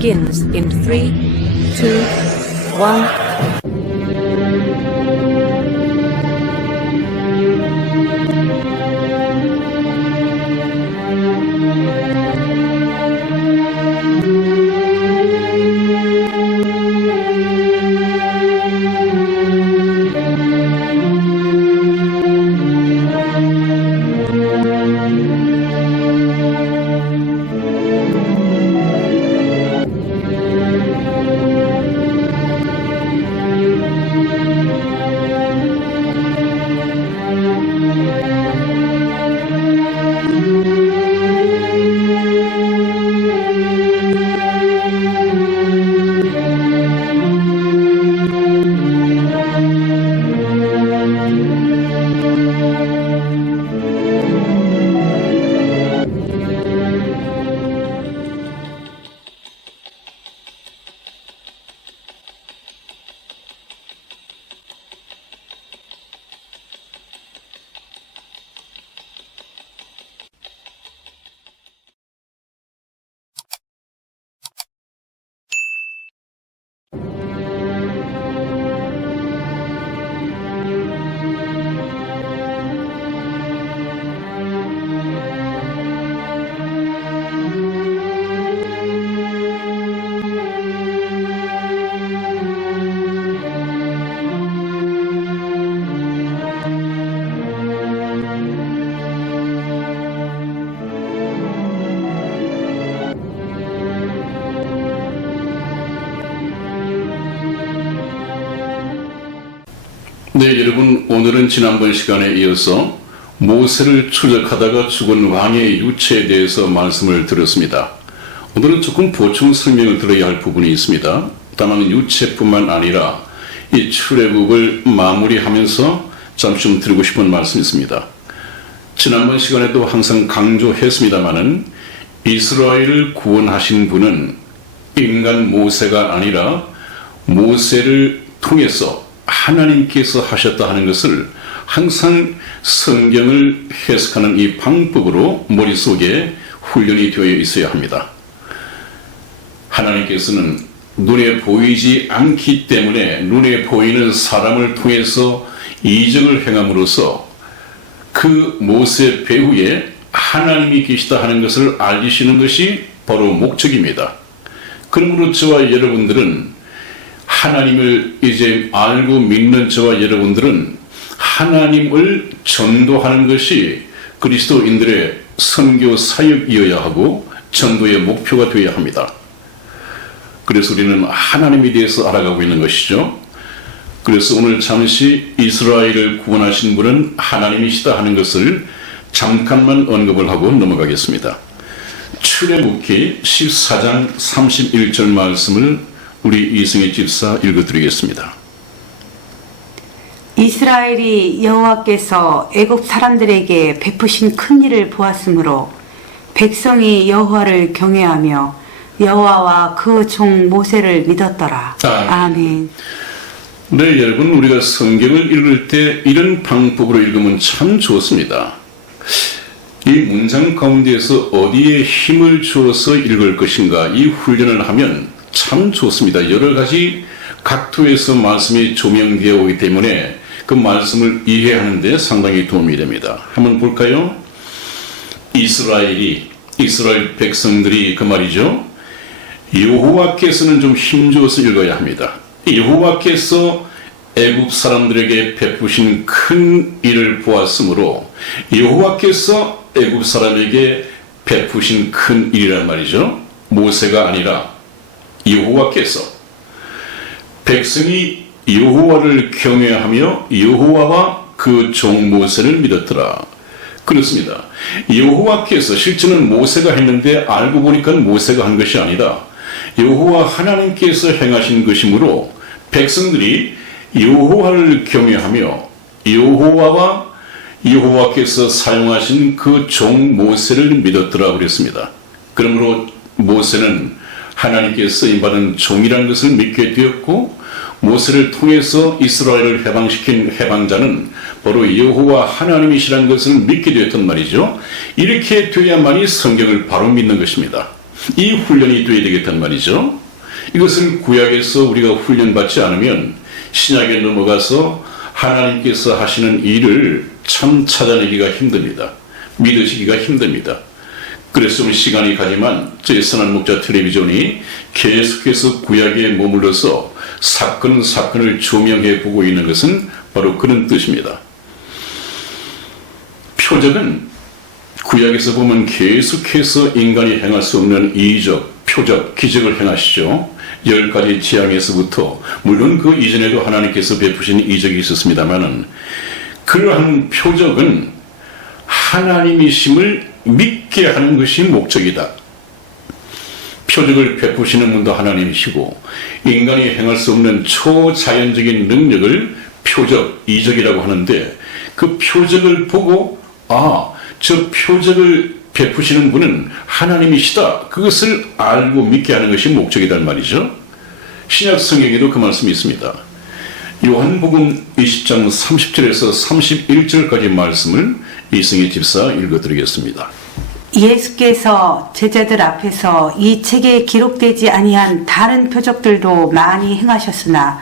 begins in 3, 2, 1. 네, 여러분, 오늘은 지난번 시간에 이어서 모세를 추적하다가 죽은 왕의 유체에 대해서 말씀을 드렸습니다. 오늘은 조금 보충 설명을 드려야 할 부분이 있습니다. 다만 유체뿐만 아니라 이 출애굽을 마무리하면서 잠시 좀 드리고 싶은 말씀이 있습니다. 지난번 시간에도 항상 강조했습니다마는 이스라엘을 구원하신 분은 인간 모세가 아니라 모세를 통해서 하나님께서 하셨다 하는 것을 항상 성경을 해석하는 이 방법으로 머릿속에 훈련이 되어 있어야 합니다. 하나님께서는 눈에 보이지 않기 때문에 눈에 보이는 사람을 통해서 이적을 행함으로써 그 모세 배후에 하나님이 계시다 하는 것을 알리시는 것이 바로 목적입니다. 그러므로 저와 여러분들은 하나님을 이제 알고 믿는 저와 여러분들은 하나님을 전도하는 것이 그리스도인들의 선교 사역이어야 하고 전도의 목표가 되어야 합니다. 그래서 우리는 하나님에 대해서 알아가고 있는 것이죠. 그래서 오늘 잠시 이스라엘을 구원하신 분은 하나님이시다 하는 것을 잠깐만 언급을 하고 넘어가겠습니다. 출애굽기 14장 31절 말씀을 우리 이승희 집사 읽어드리겠습니다. 이스라엘이 여호와께서 애굽 사람들에게 베푸신 큰 일을 보았으므로 백성이 여호와를 경외하며 여호와와 그 종 모세를 믿었더라. 아멘. 네, 여러분, 우리가 성경을 읽을 때 이런 방법으로 읽으면 참 좋습니다. 이 문장 가운데에서 어디에 힘을 주어서 읽을 것인가, 이 훈련을 하면 참 좋습니다. 여러 가지 각도에서 말씀이 조명되어 오기 때문에 그 말씀을 이해하는 데 상당히 도움이 됩니다. 한번 볼까요? 이스라엘 백성들이 그 말이죠. 여호와께서는 좀 힘주어서 읽어야 합니다. 여호와께서 애굽 사람들에게 베푸신 큰 일을 보았으므로 여호와께서 애굽 사람에게 베푸신 큰 일이란 말이죠. 모세가 아니라 여호와께서 백성이 여호와를 경외하며 여호와와 그 종 모세를 믿었더라. 그렇습니다. 여호와께서 실제는 모세가 했는데 알고 보니까 모세가 한 것이 아니라 여호와 하나님께서 행하신 것이므로 백성들이 여호와를 경외하며 여호와와 여호와께서 사용하신 그 종 모세를 믿었더라 그랬습니다. 그러므로 모세는 하나님께서 쓰임받은 종이라는 것을 믿게 되었고 모세를 통해서 이스라엘을 해방시킨 해방자는 바로 여호와 하나님이시라는 것을 믿게 되었단 말이죠. 이렇게 되어야만이 성경을 바로 믿는 것입니다. 이 훈련이 돼야 되겠단 말이죠. 이것을 구약에서 우리가 훈련받지 않으면 신약에 넘어가서 하나님께서 하시는 일을 참 찾아내기가 힘듭니다. 믿으시기가 힘듭니다. 그래서 시간이 가지만 저희 선한 목자 텔레비전이 계속해서 구약에 머물러서 사건을 조명해 보고 있는 것은 바로 그런 뜻입니다. 표적은 구약에서 보면 계속해서 인간이 행할 수 없는 이적, 표적, 기적을 행하시죠. 10가지 재앙에서부터 물론 그 이전에도 하나님께서 베푸신 이적이 있었습니다만 그러한 표적은 하나님이심을 믿게 하는 것이 목적이다. 표적을 베푸시는 분도 하나님이시고 인간이 행할 수 없는 초자연적인 능력을 표적, 이적이라고 하는데 그 표적을 보고 저 표적을 베푸시는 분은 하나님이시다. 그것을 알고 믿게 하는 것이 목적이란 말이죠. 신약 성경에도 그 말씀이 있습니다. 요한복음 20장 30절에서 31절까지 말씀을 이승희 집사 읽어드리겠습니다. 예수께서 제자들 앞에서 이 책에 기록되지 아니한 다른 표적들도 많이 행하셨으나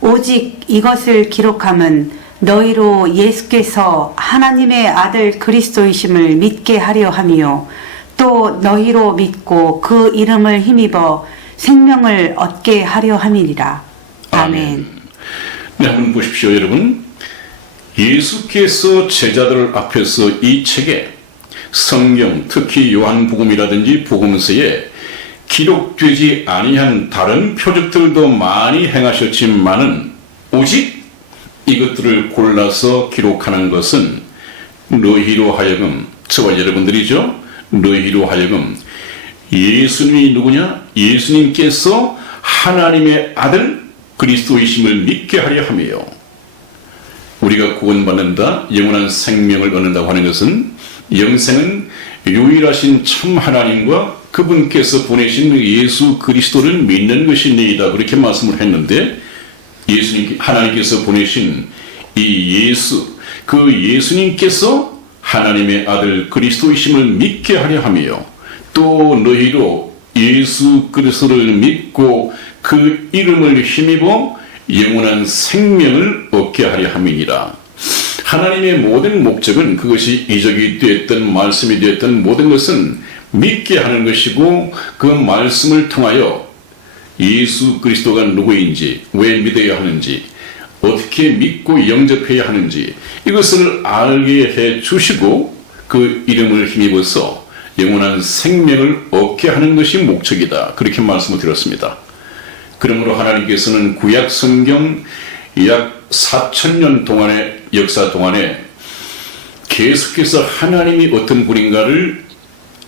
오직 이것을 기록함은 너희로 예수께서 하나님의 아들 그리스도이심을 믿게 하려 함이요 또 너희로 믿고 그 이름을 힘입어 생명을 얻게 하려 함이니라. 아멘. 네, 한번 보십시오, 여러분. 예수께서 제자들 앞에서 이 책에 성경, 특히 요한복음이라든지 복음서에 기록되지 아니한 다른 표적들도 많이 행하셨지만은 오직 이것들을 골라서 기록하는 것은 너희로 하여금, 저와 여러분들이죠. 너희로 하여금 예수님이 누구냐? 예수님께서 하나님의 아들 그리스도이심을 믿게 하려 하며 우리가 구원받는다, 영원한 생명을 얻는다고 하는 것은 영생은 유일하신 참 하나님과 그분께서 보내신 예수 그리스도를 믿는 것이니이다. 그렇게 말씀을 했는데 예수님, 하나님께서 보내신 이 예수, 그 예수님께서 하나님의 아들 그리스도이심을 믿게 하려 하며 또 너희로 예수 그리스도를 믿고 그 이름을 힘입어 영원한 생명을 얻게 하려 함이니라. 하나님의 모든 목적은 그것이 이적이 되었든 말씀이 되었든 모든 것은 믿게 하는 것이고 그 말씀을 통하여 예수 그리스도가 누구인지, 왜 믿어야 하는지, 어떻게 믿고 영접해야 하는지 이것을 알게 해 주시고 그 이름을 힘입어서 영원한 생명을 얻게 하는 것이 목적이다. 그렇게 말씀을 드렸습니다. 그러므로 하나님께서는 구약 성경 약 4,000년 동안의 역사 동안에 계속해서 하나님이 어떤 분인가를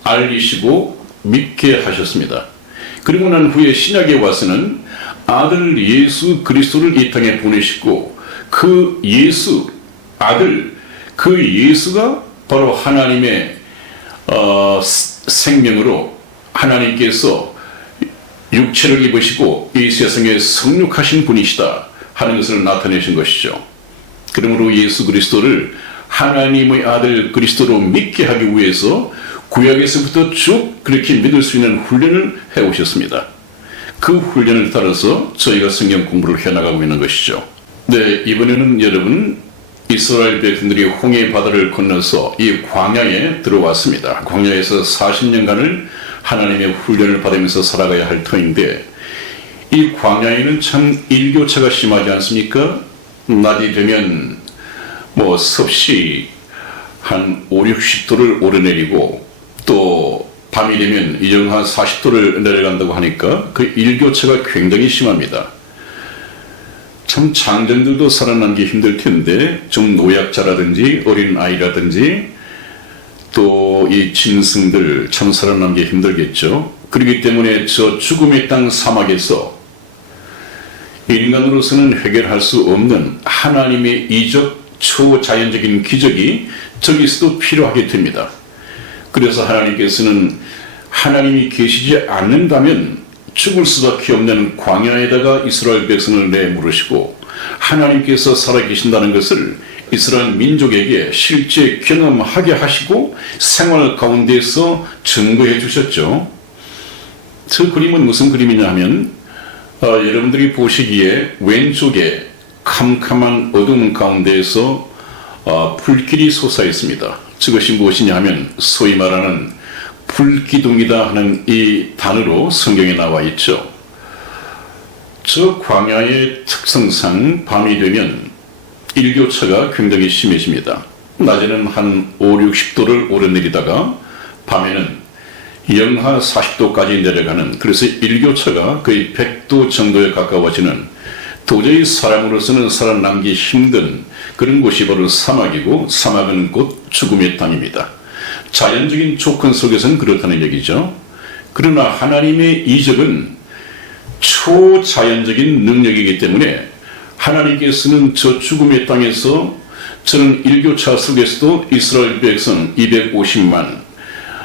알리시고 믿게 하셨습니다. 그리고 난 후에 신약에 와서는 아들 예수 그리스도를 이 땅에 보내시고 그 예수, 아들, 그 예수가 바로 하나님의 생명으로 하나님께서 육체를 입으시고 이 세상에 성육하신 분이시다 하는 것을 나타내신 것이죠. 그러므로 예수 그리스도를 하나님의 아들 그리스도로 믿게 하기 위해서 구약에서부터 쭉 그렇게 믿을 수 있는 훈련을 해오셨습니다. 그 훈련을 따라서 저희가 성경 공부를 해나가고 있는 것이죠. 네, 이번에는 여러분 이스라엘 백성들이 홍해 바다를 건너서 이 광야에 들어왔습니다. 광야에서 40년간을 하나님의 훈련을 받으면서 살아가야 할 터인데 이 광야에는 참 일교차가 심하지 않습니까? 낮이 되면 섭씨 한 5, 60도를 오르내리고 또 밤이 되면 이정 40도를 내려간다고 하니까 그 일교차가 굉장히 심합니다. 참 장정들도 살아남기 힘들 텐데 좀 노약자라든지 어린 아이라든지 또 이 짐승들 참 살아남기 힘들겠죠. 그렇기 때문에 저 죽음의 땅 사막에서 인간으로서는 해결할 수 없는 하나님의 이적 초자연적인 기적이 저기서도 필요하게 됩니다. 그래서 하나님께서는 하나님이 계시지 않는다면 죽을 수밖에 없는 광야에다가 이스라엘 백성을 내모르시고 하나님께서 살아계신다는 것을 이스라엘 민족에게 실제 경험하게 하시고 생활 가운데서 증거해 주셨죠. 저 그림은 무슨 그림이냐 하면 여러분들이 보시기에 왼쪽에 캄캄한 어둠 가운데에서 불길이 솟아 있습니다. 저것이 무엇이냐 하면 소위 말하는 불기둥이다 하는 이 단어로 성경에 나와 있죠. 저 광야의 특성상 밤이 되면 일교차가 굉장히 심해집니다. 낮에는 한 5, 60도를 오르내리다가 밤에는 영하 40도까지 내려가는, 그래서 일교차가 거의 100도 정도에 가까워지는, 도저히 사람으로서는 살아남기 힘든 그런 곳이 바로 사막이고, 사막은 곧 죽음의 땅입니다. 자연적인 조건 속에서는 그렇다는 얘기죠. 그러나 하나님의 이적은 초자연적인 능력이기 때문에 하나님께서는 저 죽음의 땅에서 저는 일교차 속에서도 이스라엘 백성 250만,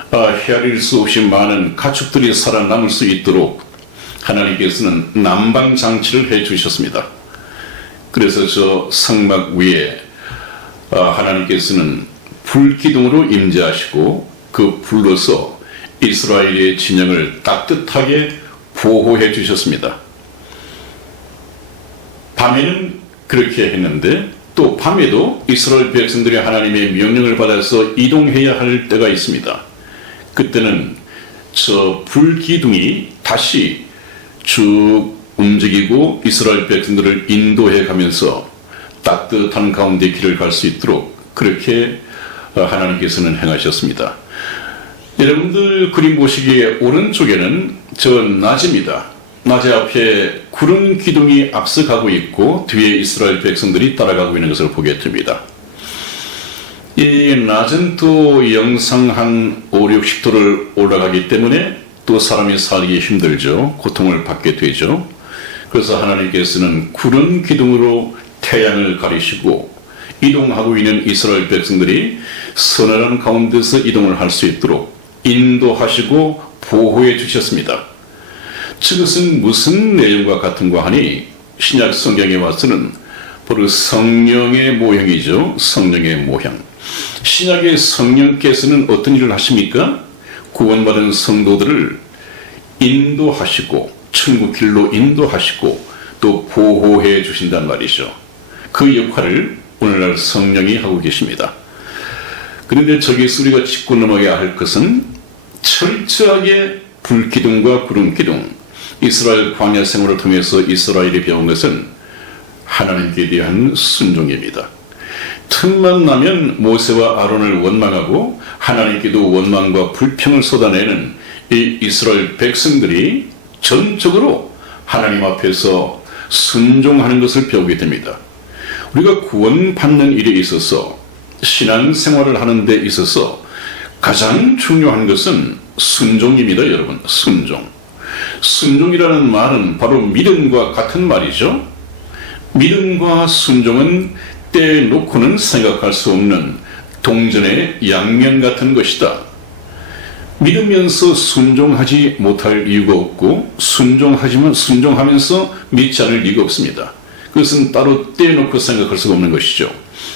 헤아릴 수 없이 많은 가축들이 살아남을 수 있도록 하나님께서는 난방장치를 해주셨습니다. 그래서 저 성막 위에 하나님께서는 불기둥으로 임재하시고 그 불로서 이스라엘의 진영을 따뜻하게 보호해 주셨습니다. 밤에는 그렇게 했는데 또 밤에도 이스라엘 백성들이 하나님의 명령을 받아서 이동해야 할 때가 있습니다. 그때는 저 불기둥이 다시 쭉 움직이고 이스라엘 백성들을 인도해 가면서 따뜻한 가운데 길을 갈 수 있도록 그렇게 하나님께서는 행하셨습니다. 여러분들 그림 보시기에 오른쪽에는 저 낮입니다. 낮의 앞에 구름 기둥이 앞서가고 있고 뒤에 이스라엘 백성들이 따라가고 있는 것을 보게 됩니다. 이 낮은 또 영상 한 5, 60도를 올라가기 때문에 또 사람이 살기 힘들죠. 고통을 받게 되죠. 그래서 하나님께서는 구름 기둥으로 태양을 가리시고 이동하고 있는 이스라엘 백성들이 서늘한 가운데서 이동을 할 수 있도록 인도하시고 보호해 주셨습니다. 저것은 무슨 내용과 같은가 하니 신약 성경에 와서는 바로 성령의 모형이죠. 성령의 모형. 신약의 성령께서는 어떤 일을 하십니까? 구원받은 성도들을 인도하시고 천국 길로 인도하시고 또 보호해 주신단 말이죠. 그 역할을 오늘날 성령이 하고 계십니다. 그런데 저기서 우리가 짚고 넘어가야 할 것은 철저하게 불기둥과 구름기둥, 이스라엘 광야 생활을 통해서 이스라엘이 배운 것은 하나님께 대한 순종입니다. 틈만 나면 모세와 아론을 원망하고 하나님께도 원망과 불평을 쏟아내는 이 이스라엘 백성들이 전적으로 하나님 앞에서 순종하는 것을 배우게 됩니다. 우리가 구원받는 일에 있어서 신앙생활을 하는 데 있어서 가장 중요한 것은 순종입니다. 여러분, 순종. 순종이라는 말은 바로 믿음과 같은 말이죠. 믿음과 순종은 때에 놓고는 생각할 수 없는 동전의 양면 같은 것이다. 믿으면서 순종하지 못할 이유가 없고 순종하면서 믿지 않을 이유가 없습니다. 그것은 따로 떼놓고 생각할 수가 없는 것이죠.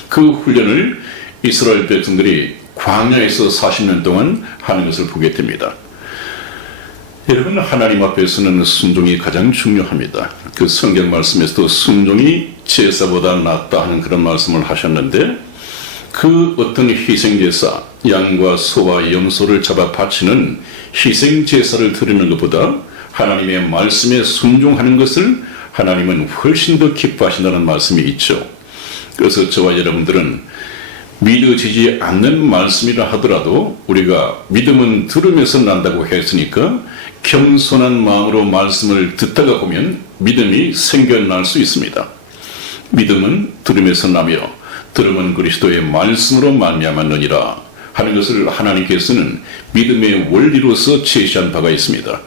그 훈련을 이스라엘 백성들이 광야에서 40년 동안 하는 것을 보게 됩니다. 여러분, 하나님 앞에서는 순종이 가장 중요합니다. 그 성경 말씀에서도 순종이 제사보다 낫다 하는 그런 말씀을 하셨는데 그 어떤 희생제사, 양과 소와 염소를 잡아 바치는 희생제사를 드리는 것보다 하나님의 말씀에 순종하는 것을 하나님은 훨씬 더 기뻐하신다는 말씀이 있죠. 그래서 저와 여러분들은 믿어지지 않는 말씀이라 하더라도 우리가 믿음은 들으면서 난다고 했으니까 겸손한 마음으로 말씀을 듣다가 보면 믿음이 생겨날 수 있습니다. 믿음은 들으면서 나며 들음은 그리스도의 말씀으로 말미암았느니라 하는 것을 하나님께서는 믿음의 원리로서 제시한 바가 있습니다.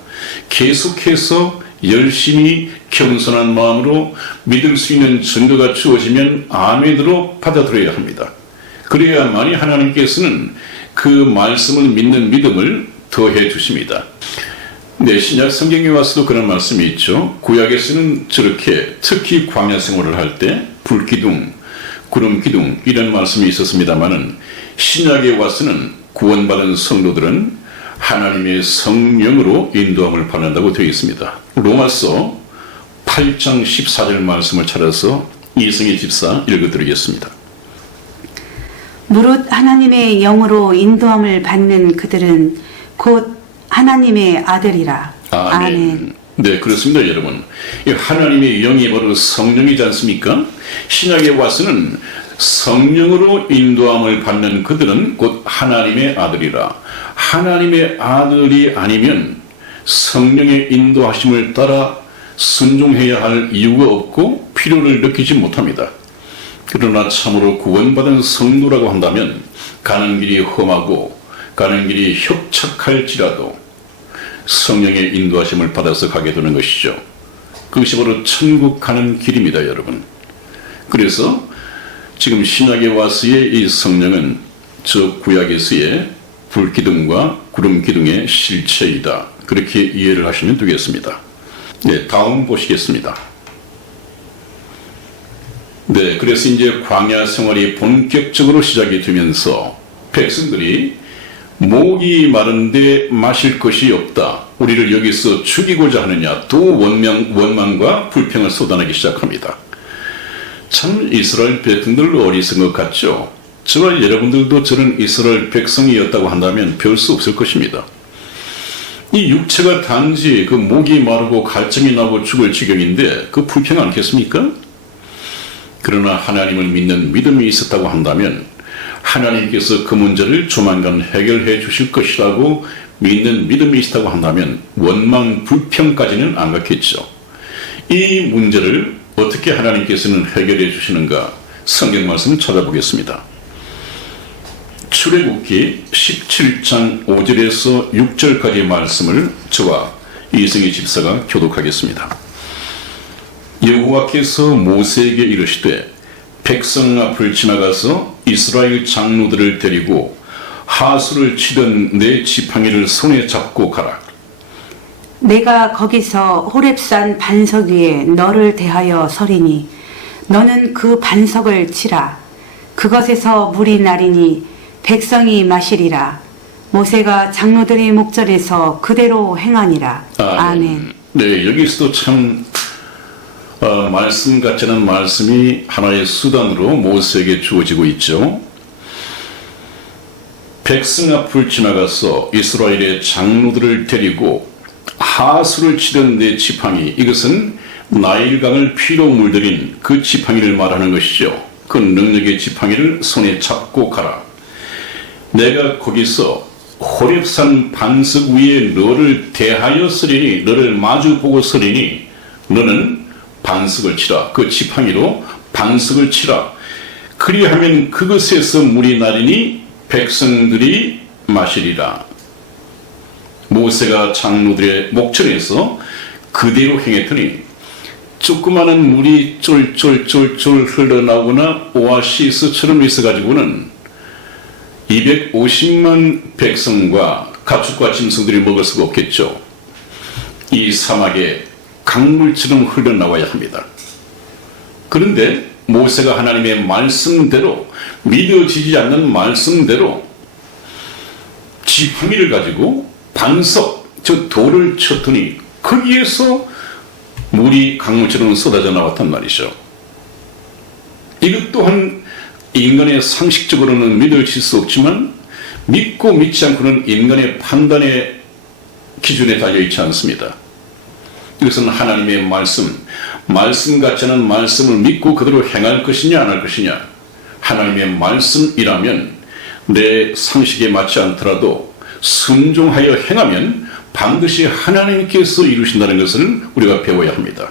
계속해서 열심히 겸손한 마음으로 믿을 수 있는 증거가 주어지면 아멘으로 받아들여야 합니다. 그래야만이 하나님께서는 그 말씀을 믿는 믿음을 더해 주십니다. 네, 신약 성경에 와서도 그런 말씀이 있죠. 구약에서는 저렇게 특히 광야 생활을 할 때 불기둥, 구름기둥 이런 말씀이 있었습니다마는 신약에 와서는 구원받은 성도들은 하나님의 성령으로 인도함을 받는다고 되어 있습니다. 로마서 8장 14절 말씀을 찾아서 이승희 집사 읽어드리겠습니다. 무릇 하나님의 영으로 인도함을 받는 그들은 곧 하나님의 아들이라. 아멘. 네, 그렇습니다, 여러분. 이 하나님의 영이 바로 성령이지 않습니까? 신약에 와서는 성령으로 인도함을 받는 그들은 곧 하나님의 아들이라. 하나님의 아들이 아니면 성령의 인도하심을 따라 순종해야 할 이유가 없고 필요를 느끼지 못합니다. 그러나 참으로 구원받은 성도라고 한다면 가는 길이 험하고 가는 길이 협착할지라도 성령의 인도하심을 받아서 가게 되는 것이죠. 그것이 바로 천국 가는 길입니다, 여러분. 그래서 지금 신약에 와서의 이 성령은 저 구약에서의 불기둥과 구름기둥의 실체이다. 그렇게 이해를 하시면 되겠습니다. 네, 다음 보시겠습니다. 네, 그래서 이제 광야 생활이 본격적으로 시작이 되면서 백성들이 목이 마른데 마실 것이 없다. 우리를 여기서 죽이고자 하느냐. 또 원망과 불평을 쏟아내기 시작합니다. 참 이스라엘 백성들 어리석은 것 같죠? 저와 여러분들도 저는 이스라엘 백성이었다고 한다면 별 수 없을 것입니다. 이 육체가 단지 그 목이 마르고 갈증이 나고 죽을 지경인데 그 불평 않겠습니까? 그러나 하나님을 믿는 믿음이 있었다고 한다면 하나님께서 그 문제를 조만간 해결해 주실 것이라고 믿는 믿음이 있었다고 한다면 원망, 불평까지는 안 갔겠죠. 이 문제를 어떻게 하나님께서는 해결해 주시는가 성경 말씀을 찾아보겠습니다. 출애굽기 17장 5절에서 6절까지 말씀을 저와 이승희 집사가 교독하겠습니다. 여호와께서 모세에게 이르시되 백성 앞을 지나가서 이스라엘 장로들을 데리고 하수를 치던 내 지팡이를 손에 잡고 가라. 내가 거기서 호렙산 반석 위에 너를 대하여 서리니 너는 그 반석을 치라. 그것에서 물이 나리니 백성이 마시리라. 모세가 장로들의 목전에서 그대로 행하니라. 아멘. 네, 여기서도 참 말씀 같지 않은 말씀이 하나의 수단으로 모세에게 주어지고 있죠. 백성 앞을 지나가서 이스라엘의 장로들을 데리고 하수를 치던 내 지팡이, 이것은 나일강을 피로 물들인 그 지팡이를 말하는 것이죠. 그 능력의 지팡이를 손에 잡고 가라. 내가 거기서 호렙산 반석 위에 너를 대하여 서리니, 너를 마주 보고 서리니 너는 반석을 치라. 그 지팡이로 반석을 치라. 그리하면 그것에서 물이 나리니 백성들이 마시리라. 모세가 장로들의 목전에서 그대로 행했더니 조그마한 물이 쫄쫄쫄쫄 흘러나오거나 오아시스처럼 있어가지고는 250만 백성과 가축과 짐승들이 먹을 수가 없겠죠. 이 사막에 강물처럼 흘러나와야 합니다. 그런데 모세가 하나님의 말씀대로, 믿어지지 않는 말씀대로 지팡이를 가지고 반석, 저 돌을 쳤더니 거기에서 물이 강물처럼 쏟아져 나왔단 말이죠. 이것 또한 인간의 상식적으로는 믿어질 수 없지만 믿고 믿지 않고는 인간의 판단의 기준에 달려있지 않습니다. 이것은 하나님의 말씀 같지 않은 말씀을 믿고 그대로 행할 것이냐 안 할 것이냐. 하나님의 말씀이라면 내 상식에 맞지 않더라도 순종하여 행하면 반드시 하나님께서 이루신다는 것을 우리가 배워야 합니다.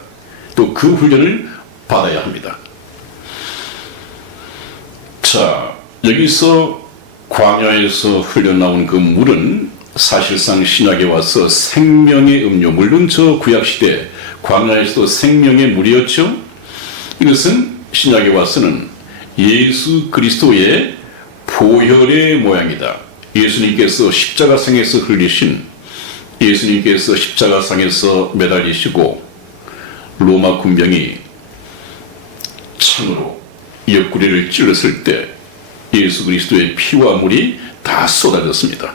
또 그 훈련을 받아야 합니다. 자, 여기서 광야에서 흘러나온 그 물은 사실상 신약에 와서 생명의 음료, 물론 저 구약시대 광야에서도 생명의 물이었죠. 이것은 신약에 와서는 예수 그리스도의 보혈의 모양이다. 예수님께서 십자가상에서 흘리신, 예수님께서 십자가상에서 매달리시고 로마 군병이 창으로 옆구리를 찔렀을 때 예수 그리스도의 피와 물이 다 쏟아졌습니다.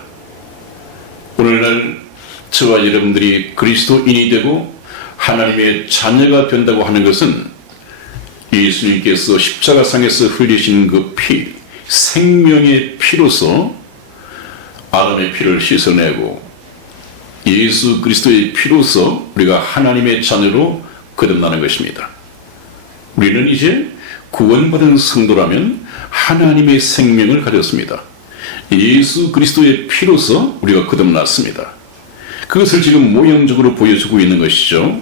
오늘날 저와 여러분들이 그리스도인이 되고 하나님의 자녀가 된다고 하는 것은 예수님께서 십자가상에서 흘리신 그 피, 생명의 피로서 아담의 피를 씻어내고 예수 그리스도의 피로서 우리가 하나님의 자녀로 거듭나는 것입니다. 우리는 이제 구원받은 성도라면 하나님의 생명을 가졌습니다. 예수 그리스도의 피로서 우리가 거듭났습니다. 그것을 지금 모형적으로 보여주고 있는 것이죠.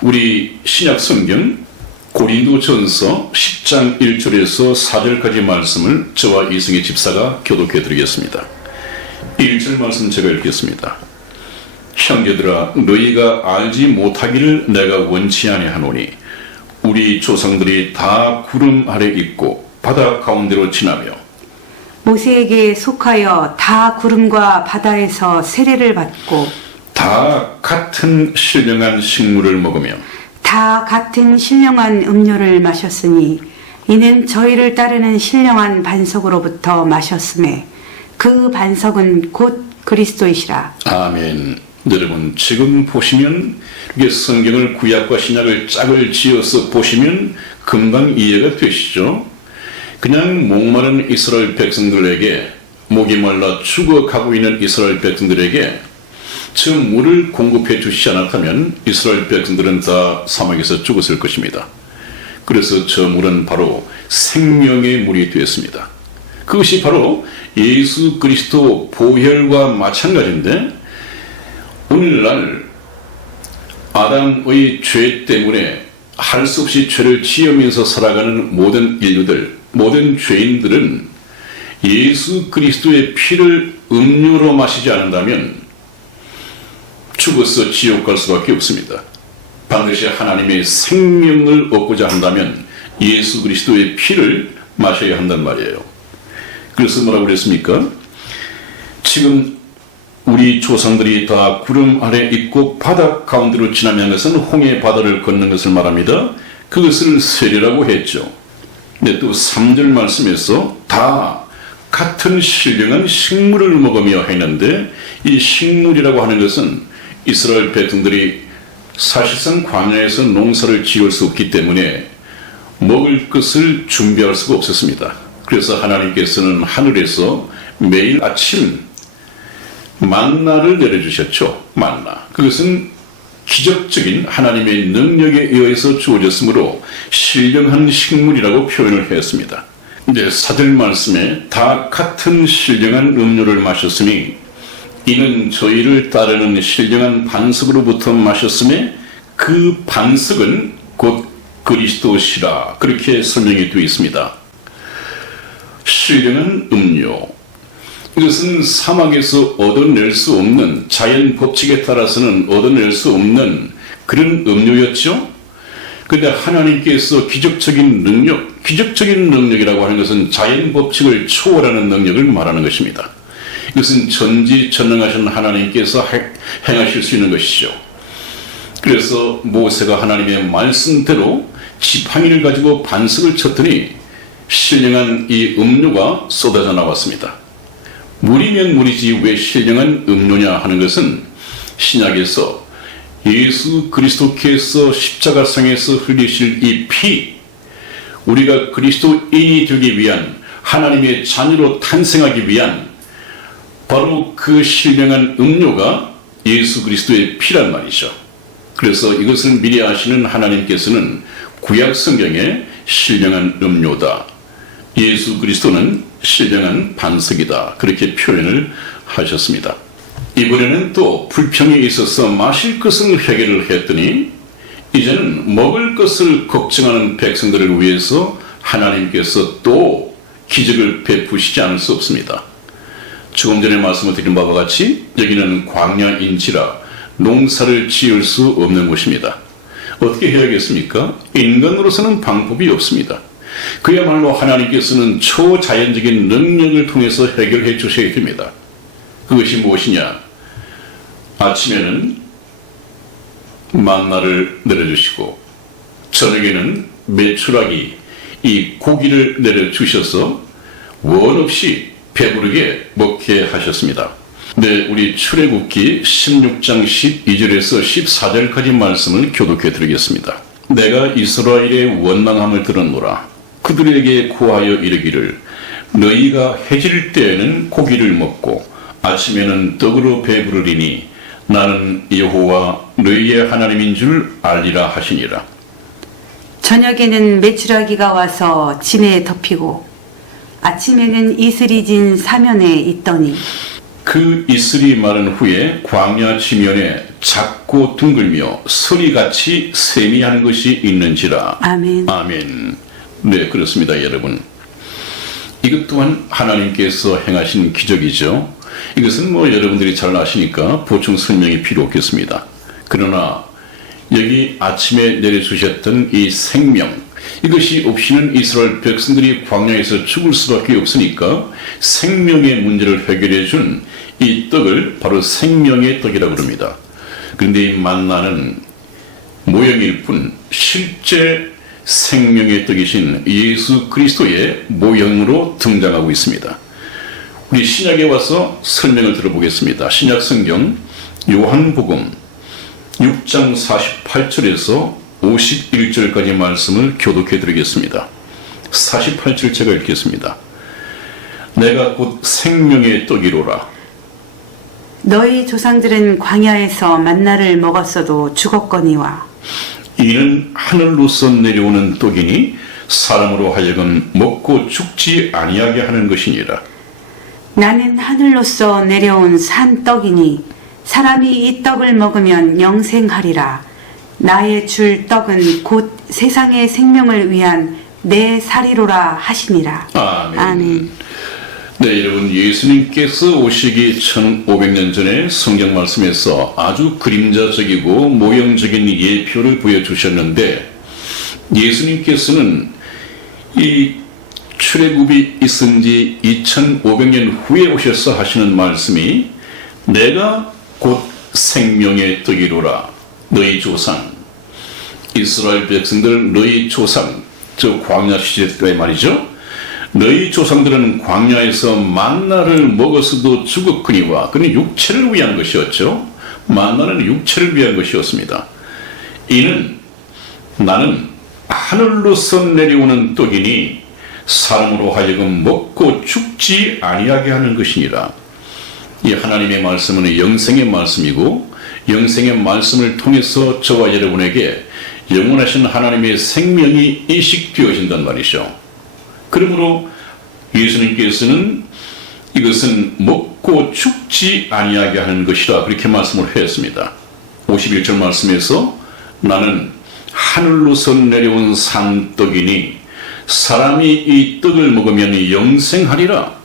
우리 신약 성경 고린도전서 10장 1절에서 4절까지 말씀을 저와 이승희 집사가 교독해 드리겠습니다. 1절 말씀 제가 읽겠습니다. 형제들아, 너희가 알지 못하기를 내가 원치 아니하노니 우리 조상들이 다 구름 아래 있고 바다 가운데로 지나며 모세에게 속하여 다 구름과 바다에서 세례를 받고 다 같은 신령한 식물을 먹으며 다 같은 신령한 음료를 마셨으니 이는 저희를 따르는 신령한 반석으로부터 마셨음에 그 반석은 곧 그리스도이시라. 아멘. 여러분, 지금 보시면 이게 성경을 구약과 신약을 짝을 지어서 보시면 금방 이해가 되시죠? 그냥 목마른 이스라엘 백성들에게, 목이 말라 죽어가고 있는 이스라엘 백성들에게 저 물을 공급해 주시지 않았다면 이스라엘 백성들은 다 사막에서 죽었을 것입니다. 그래서 저 물은 바로 생명의 물이 되었습니다. 그것이 바로 예수 그리스도 보혈과 마찬가지인데, 오늘날 아담의 죄 때문에 할 수 없이 죄를 지으면서 살아가는 모든 인류들, 모든 죄인들은 예수 그리스도의 피를 음료로 마시지 않는다면 죽어서 지옥 갈 수밖에 없습니다. 반드시 하나님의 생명을 얻고자 한다면 예수 그리스도의 피를 마셔야 한단 말이에요. 그래서 뭐라고 그랬습니까? 지금 우리 조상들이 다 구름 아래 있고 바다 가운데로 지나면 것은 홍해 바다를 걷는 것을 말합니다. 그것을 세례라고 했죠. 근데 또 3절 말씀에서 다 같은 신령한 식물을 먹으며 했는데, 이 식물이라고 하는 것은 이스라엘 백성들이 사실상 광야에서 농사를 지을 수 없기 때문에 먹을 것을 준비할 수가 없었습니다. 그래서 하나님께서는 하늘에서 매일 아침 만나를 내려주셨죠. 만나. 그것은 기적적인 하나님의 능력에 의해서 주어졌으므로 신령한 식물이라고 표현을 했습니다. 이제 4절 말씀에 다 같은 신령한 음료를 마셨으니 이는 저희를 따르는 신령한 반석으로부터 마셨음에 그 반석은 곧 그리스도시라, 그렇게 설명이 되어 있습니다. 신령한 음료, 이것은 사막에서 얻어낼 수 없는, 자연 법칙에 따라서는 얻어낼 수 없는 그런 음료였죠. 그런데 하나님께서 기적적인 능력이라고 하는 것은 자연 법칙을 초월하는 능력을 말하는 것입니다. 이것은 전지전능하신 하나님께서 행하실 수 있는 것이죠. 그래서 모세가 하나님의 말씀대로 지팡이를 가지고 반석을 쳤더니 신령한 이 음료가 쏟아져 나왔습니다. 물이면 물이지 왜 신령한 음료냐 하는 것은 신약에서 예수 그리스도께서 십자가상에서 흘리실 이 피, 우리가 그리스도인이 되기 위한, 하나님의 자녀로 탄생하기 위한 바로 그 신령한 음료가 예수 그리스도의 피란 말이죠. 그래서 이것을 미리 아시는 하나님께서는 구약 성경에 신령한 음료다, 예수 그리스도는 신령한 반석이다, 그렇게 표현을 하셨습니다. 이번에는 또 불평이 있어서 마실 것을 해결을 했더니 이제는 먹을 것을 걱정하는 백성들을 위해서 하나님께서 또 기적을 베푸시지 않을 수 없습니다. 조금 전에 말씀을 드린 바와 같이 여기는 광야인지라 농사를 지을 수 없는 곳입니다. 어떻게 해야겠습니까? 인간으로서는 방법이 없습니다. 그야말로 하나님께서는 초자연적인 능력을 통해서 해결해 주셔야 됩니다. 그것이 무엇이냐? 아침에는 만나를 내려주시고 저녁에는 메추라기, 이 고기를 내려주셔서 원 없이 배부르게 먹게 하셨습니다. 네, 우리 출애굽기 16장 12절에서 14절까지 말씀을 교독해 드리겠습니다. 내가 이스라엘의 원망함을 들었노라. 그들에게 구하여 이르기를 너희가 해질 때에는 고기를 먹고 아침에는 떡으로 배부르리니 나는 여호와 너희의 하나님인 줄 알리라 하시니라. 저녁에는 메추라기가 와서 진에 덮이고 아침에는 이슬이 진 사면에 있더니 그 이슬이 마른 후에 광야 지면에 작고 둥글며 서리같이 세미한 것이 있는지라. 아멘. 아멘. 네, 그렇습니다, 여러분. 이것 또한 하나님께서 행하신 기적이죠. 이것은 여러분들이 잘 아시니까 보충 설명이 필요 없겠습니다. 그러나 여기 아침에 내려주셨던 이 생명, 이것이 없이는 이스라엘 백성들이 광야에서 죽을 수밖에 없으니까 생명의 문제를 해결해 준 이 떡을 바로 생명의 떡이라고 합니다. 그런데 이 만나는 모형일 뿐 실제 생명의 떡이신 예수 그리스도의 모형으로 등장하고 있습니다. 우리 신약에 와서 설명을 들어보겠습니다. 신약 성경 요한복음 6장 48절에서 51절까지 말씀을 교독해 드리겠습니다. 48절 제가 읽겠습니다. 내가 곧 생명의 떡이로라. 너희 조상들은 광야에서 만나를 먹었어도 죽었거니와 이는 하늘로서 내려오는 떡이니 사람으로 하여금 먹고 죽지 아니하게 하는 것이니라. 나는 하늘로서 내려온 산 떡이니 사람이 이 떡을 먹으면 영생하리라. 나의 줄 떡은 곧 세상의 생명을 위한 내 살이로라 하시니라. 아멘. 아멘. 네, 여러분, 예수님께서 오시기 1500년 전에 성경 말씀에서 아주 그림자적이고 모형적인 예표를 보여주셨는데 예수님께서는 이 출애굽이 있은 지 2500년 후에 오셔서 하시는 말씀이 내가 곧 생명의 떡이로라. 너희 조상 이스라엘 백성들 너희 조상 저 광야 시대 때 말이죠. 너희 조상들은 광야에서 만나를 먹었어도 죽었거니와 그는 육체를 위한 것이었죠. 만나는 육체를 위한 것이었습니다. 이는 나는 하늘로서 내려오는 떡이니 사람으로 하여금 먹고 죽지 아니하게 하는 것이니라. 이 하나님의 말씀은 영생의 말씀이고 영생의 말씀을 통해서 저와 여러분에게 영원하신 하나님의 생명이 이식되어진단 말이죠. 그러므로 예수님께서는 이것은 먹고 죽지 아니하게 하는 것이라 그렇게 말씀을 했습니다. 51절 말씀에서 나는 하늘로서 내려온 산떡이니 사람이 이 떡을 먹으면 영생하리라.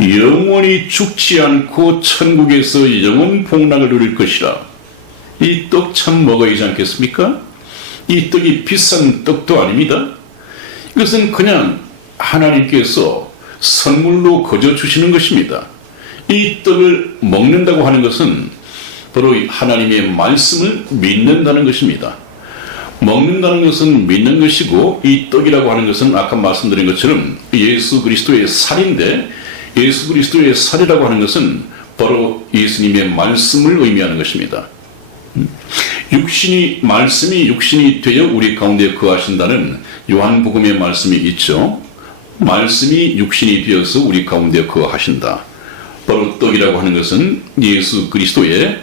영원히 죽지 않고 천국에서 영원 복락을 누릴 것이라. 이 떡 참 먹어야지 않겠습니까? 이 떡이 비싼 떡도 아닙니다. 이것은 그냥 하나님께서 선물로 거저 주시는 것입니다. 이 떡을 먹는다고 하는 것은 바로 하나님의 말씀을 믿는다는 것입니다. 먹는다는 것은 믿는 것이고 이 떡이라고 하는 것은 아까 말씀드린 것처럼 예수 그리스도의 살인데 예수 그리스도의 살이라고 하는 것은 바로 예수님의 말씀을 의미하는 것입니다. 말씀이 육신이 되어 우리 가운데 거하신다는 요한복음의 말씀이 있죠. 말씀이 육신이 되어서 우리 가운데 거하신다. 바로 떡이라고 하는 것은 예수 그리스도의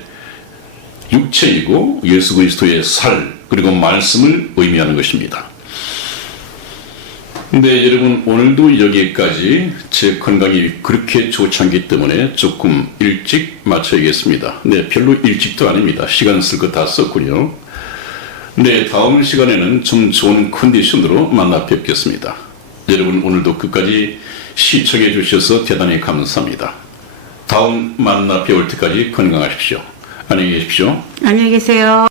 육체이고 예수 그리스도의 살 그리고 말씀을 의미하는 것입니다. 네, 여러분, 오늘도 여기까지 제 건강이 그렇게 좋지 않기 때문에 조금 일찍 마쳐야겠습니다. 네, 별로 일찍도 아닙니다. 시간 쓸 거 다 썼군요. 네, 다음 시간에는 좀 좋은 컨디션으로 만나 뵙겠습니다. 여러분, 오늘도 끝까지 시청해 주셔서 대단히 감사합니다. 다음 만나 뵈올 때까지 건강하십시오. 안녕히 계십시오. 안녕히 계세요.